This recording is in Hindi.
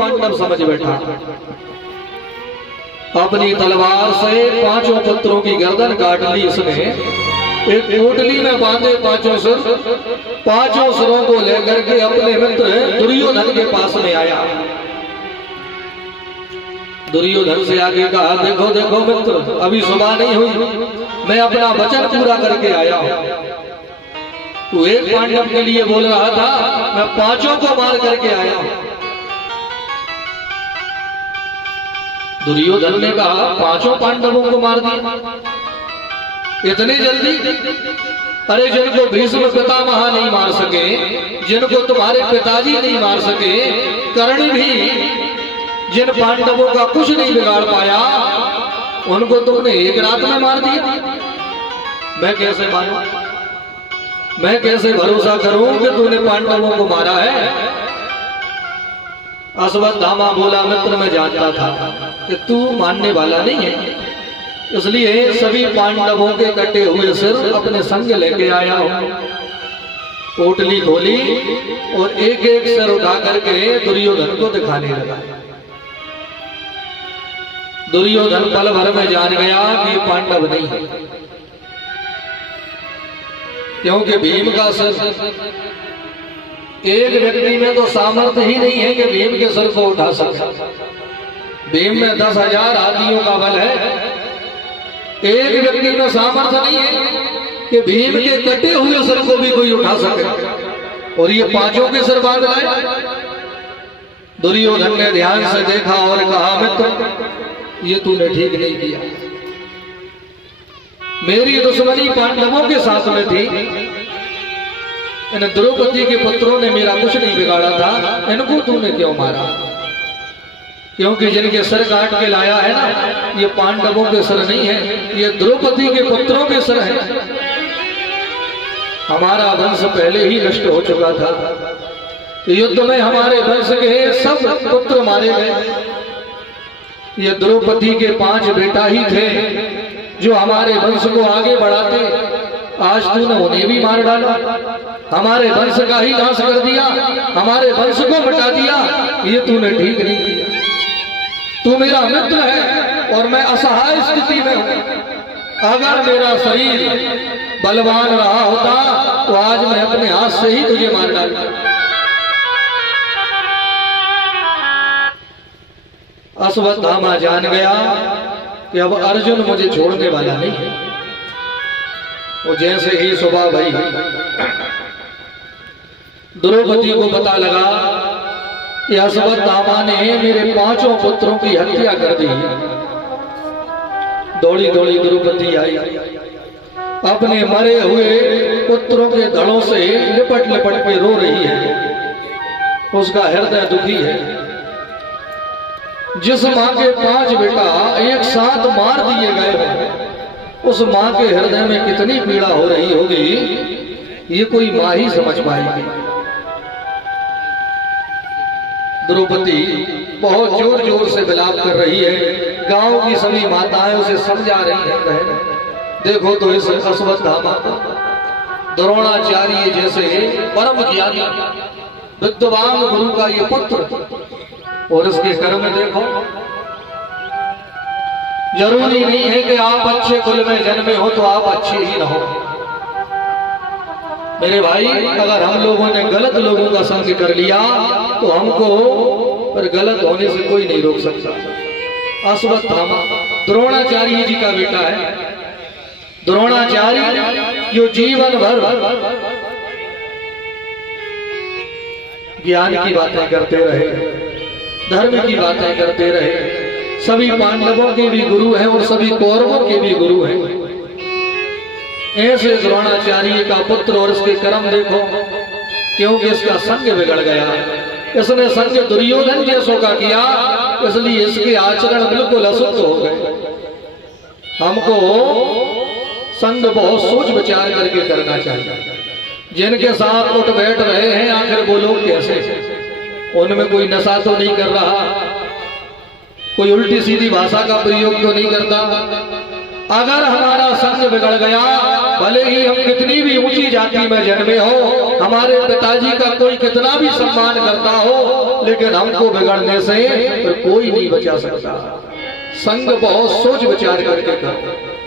पांडव समझ बैठा। अपनी तलवार से पांचों पुत्रों की गर्दन काट ली इसने। एक पोटली में बांधे पांचों सिर, पांचों सिरों को लेकर के अपने मित्र दुर्योधन के पास में आया। दुर्योधन से आगे कहा, देखो देखो मित्र, अभी सुबह नहीं हुई, मैं अपना वचन पूरा करके आया हूं। तू एक पांडव के लिए बोल रहा था, मैं पांचों को मार करके आया हूं। दुर्योधन ने कहा, पांचों पांडवों को मार दिया इतनी जल्दी? अरे जिनको भीष्म पितामह नहीं मार सके, जिनको तुम्हारे पिताजी नहीं मार सके, कर्ण भी जिन पांडवों का कुछ नहीं बिगाड़ पाया, उनको तुमने एक रात में मार दिया। मैं कैसे मानूं, मैं कैसे भरोसा करूं कि तूने पांडवों को मारा है? अश्वत्थामा बोला, मित्र मैं जानता था कि तू मानने वाला नहीं है, इसलिए सभी पांडवों के कटे हुए सिर अपने संग लेके आया हूं। पोटली खोली और एक एक सिर उठा करके दुर्योधन को दिखाने लगा। दुर्योधन पल भर में जान गया कि पांडव नहीं है, क्योंकि भीम का सिर, एक व्यक्ति में तो सामर्थ्य ही नहीं है कि भीम के सिर को उठा सके। भीम में 10,000 आदमियों का बल है, एक व्यक्ति में सामर्थ्य नहीं है कि भीम के कटे हुए सिर को भी कोई उठा सके, और ये पांचों के सिर बांध लाए। दुर्योधन ने ध्यान से देखा और कहा, मित्र ये तूने ठीक नहीं किया। मेरी दुश्मनी पांडवों के साथ में थी, इन द्रौपदी के पुत्रों ने मेरा कुछ नहीं बिगाड़ा था, इनको तूने क्यों मारा? क्योंकि जिनके सिर काट के लाया है ना, ये पांडवों के सिर नहीं है, ये द्रौपदी के पुत्रों के सिर है। हमारा वंश पहले ही नष्ट हो चुका था, युद्ध में हमारे वंश के सब पुत्र मारे गए। ये द्रौपदी के 5 बेटा ही थे जो हमारे वंश को आगे बढ़ाते, आज तूने उन्हें भी मार डाला, हमारे वंश का ही नाश कर दिया, हमारे वंश को मिटा दिया। ये तूने ठीक नहीं किया। तू मेरा मित्र है और मैं असहाय स्थिति में हूं। अगर मेरा शरीर बलवान रहा होता तो आज मैं अपने हाथ से ही तुझे मार डालता। अश्वत्थामा जान गया कि अब अर्जुन मुझे छोड़ने वाला नहीं है। वो जैसे ही सुबह भई, द्रौपदी को पता लगा कि अश्वत्थामा ने मेरे 5 पुत्रों की हत्या कर दी। दौड़ी दौड़ी द्रौपदी आई, अपने मरे हुए पुत्रों के धड़ों से लिपट लिपट के रो रही है। उसका हृदय दुखी है। जिस माँ के 5 बेटा एक साथ मार दिए गए हैं, उस माँ के हृदय में कितनी पीड़ा हो रही होगी, ये कोई माँ ही समझ पाएगी। द्रौपदी बहुत जोर जोर से विलाप कर रही है। गांव की सभी माताएं उसे समझा रही हैं, देखो तो इस अश्वत्थामा द्रोणाचार्य जैसे परम ज्ञानी विद्वान गुरु का ये पुत्र, और इसके कर्म देखो। जरूरी नहीं है कि आप अच्छे कुल में जन्मे हो तो आप अच्छे ही रहो। मेरे भाई, अगर हम लोगों ने गलत लोगों का संग कर लिया तो हमको पर गलत होने से कोई नहीं रोक सकता। अश्वत्थामा द्रोणाचार्य जी का बेटा है। द्रोणाचार्य जो जीवन भर ज्ञान की बातें करते रहे, धर्म की बातें करते रहे, सभी पांडवों के भी गुरु हैं और सभी कौरवों के भी गुरु हैं। ऐसे द्रोणाचार्य का पुत्र और इसके कर्म देखो, क्योंकि इसका संग बिगड़ गया। इसने संग दुर्योधन जैसों का किया, इसलिए इसके आचरण बिल्कुल अशुद्ध हो गए। हमको संग बहुत सोच विचार करके करना चाहिए। जिनके साथ उठ बैठ रहे हैं, आखिर वो लोग कैसे, उनमें कोई नशा तो नहीं कर रहा, कोई उल्टी सीधी भाषा का प्रयोग तो नहीं करता। अगर हमारा संग बिगड़ गया भले ही हम कितनी भी ऊंची जाति में जन्मे हो, हमारे पिताजी का कोई कितना भी सम्मान करता हो, लेकिन हमको बिगड़ने से कोई नहीं बचा सकता। संग बहुत सोच विचार करके करते।